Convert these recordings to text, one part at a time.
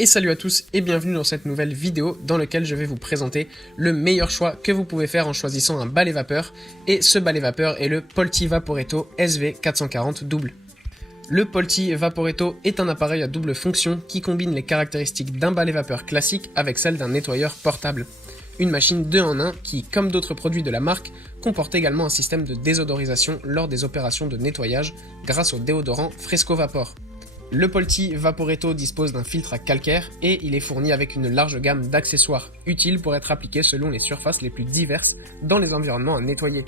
Et salut à tous et bienvenue dans cette nouvelle vidéo dans laquelle je vais vous présenter le meilleur choix que vous pouvez faire en choisissant un balai vapeur. Et ce balai vapeur est le Polti Vaporetto SV440 double. Le Polti Vaporetto est un appareil à double fonction qui combine les caractéristiques d'un balai vapeur classique avec celles d'un nettoyeur portable. Une machine 2 en 1 qui, comme d'autres produits de la marque, comporte également un système de désodorisation lors des opérations de nettoyage grâce au déodorant Fresco Vapor. Le Polti Vaporetto dispose d'un filtre à calcaire et il est fourni avec une large gamme d'accessoires utiles pour être appliqués selon les surfaces les plus diverses dans les environnements à nettoyer.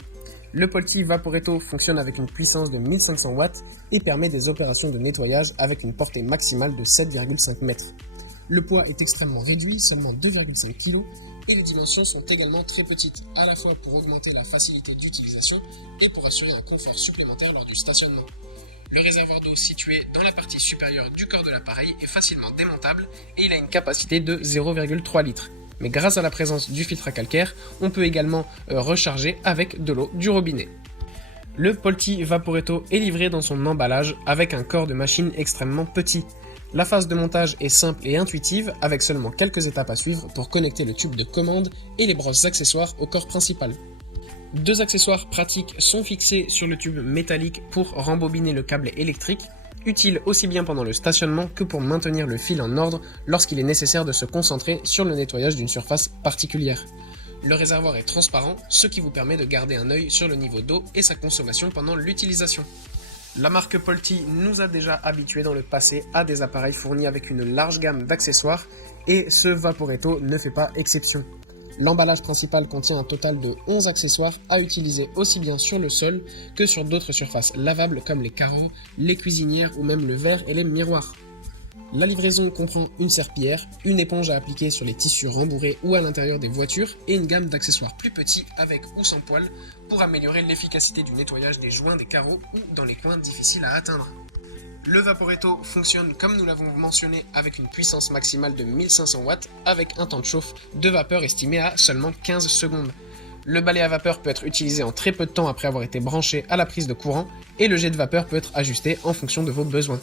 Le Polti Vaporetto fonctionne avec une puissance de 1500 watts et permet des opérations de nettoyage avec une portée maximale de 7,5 mètres. Le poids est extrêmement réduit, seulement 2,5 kg, et les dimensions sont également très petites, à la fois pour augmenter la facilité d'utilisation et pour assurer un confort supplémentaire lors du stationnement. Le réservoir d'eau situé dans la partie supérieure du corps de l'appareil est facilement démontable et il a une capacité de 0,3 litres. Mais grâce à la présence du filtre à calcaire, on peut également recharger avec de l'eau du robinet. Le Polti Vaporetto est livré dans son emballage avec un corps de machine extrêmement petit. La phase de montage est simple et intuitive avec seulement quelques étapes à suivre pour connecter le tube de commande et les brosses accessoires au corps principal. Deux accessoires pratiques sont fixés sur le tube métallique pour rembobiner le câble électrique, utile aussi bien pendant le stationnement que pour maintenir le fil en ordre lorsqu'il est nécessaire de se concentrer sur le nettoyage d'une surface particulière. Le réservoir est transparent, ce qui vous permet de garder un œil sur le niveau d'eau et sa consommation pendant l'utilisation. La marque Polti nous a déjà habitués dans le passé à des appareils fournis avec une large gamme d'accessoires et ce Vaporetto ne fait pas exception. L'emballage principal contient un total de 11 accessoires à utiliser aussi bien sur le sol que sur d'autres surfaces lavables comme les carreaux, les cuisinières ou même le verre et les miroirs. La livraison comprend une serpillière, une éponge à appliquer sur les tissus rembourrés ou à l'intérieur des voitures et une gamme d'accessoires plus petits avec ou sans poils pour améliorer l'efficacité du nettoyage des joints des carreaux ou dans les coins difficiles à atteindre. Le Vaporetto fonctionne comme nous l'avons mentionné avec une puissance maximale de 1500 watts avec un temps de chauffe de vapeur estimé à seulement 15 secondes. Le balai à vapeur peut être utilisé en très peu de temps après avoir été branché à la prise de courant et le jet de vapeur peut être ajusté en fonction de vos besoins.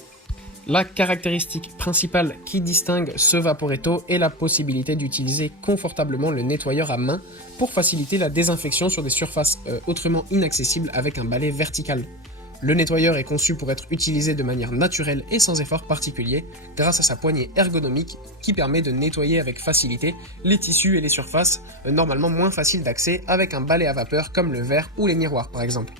La caractéristique principale qui distingue ce Vaporetto est la possibilité d'utiliser confortablement le nettoyeur à main pour faciliter la désinfection sur des surfaces autrement inaccessibles avec un balai vertical. Le nettoyeur est conçu pour être utilisé de manière naturelle et sans effort particulier grâce à sa poignée ergonomique qui permet de nettoyer avec facilité les tissus et les surfaces normalement moins faciles d'accès avec un balai à vapeur comme le verre ou les miroirs par exemple.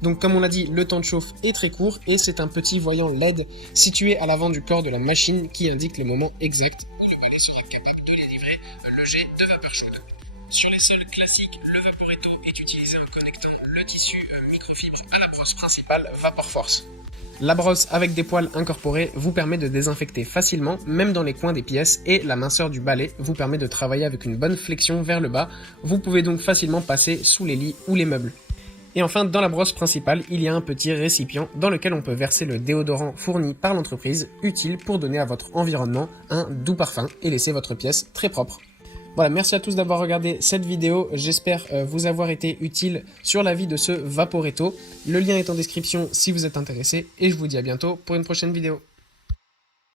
Donc comme on l'a dit, le temps de chauffe est très court et c'est un petit voyant LED situé à l'avant du corps de la machine qui indique le moment exact où le balai sera capable de délivrer le jet de vapeur chaude. Sur les sols classiques, le Vaporetto est utilisé en connectant le tissu microfibre à la brosse principale VaporForce. La brosse avec des poils incorporés vous permet de désinfecter facilement, même dans les coins des pièces, et la minceur du balai vous permet de travailler avec une bonne flexion vers le bas. Vous pouvez donc facilement passer sous les lits ou les meubles. Et enfin, dans la brosse principale, il y a un petit récipient dans lequel on peut verser le déodorant fourni par l'entreprise, utile pour donner à votre environnement un doux parfum et laisser votre pièce très propre. Voilà, merci à tous d'avoir regardé cette vidéo, j'espère vous avoir été utile sur la vie de ce Vaporetto. Le lien est en description si vous êtes intéressé et je vous dis à bientôt pour une prochaine vidéo.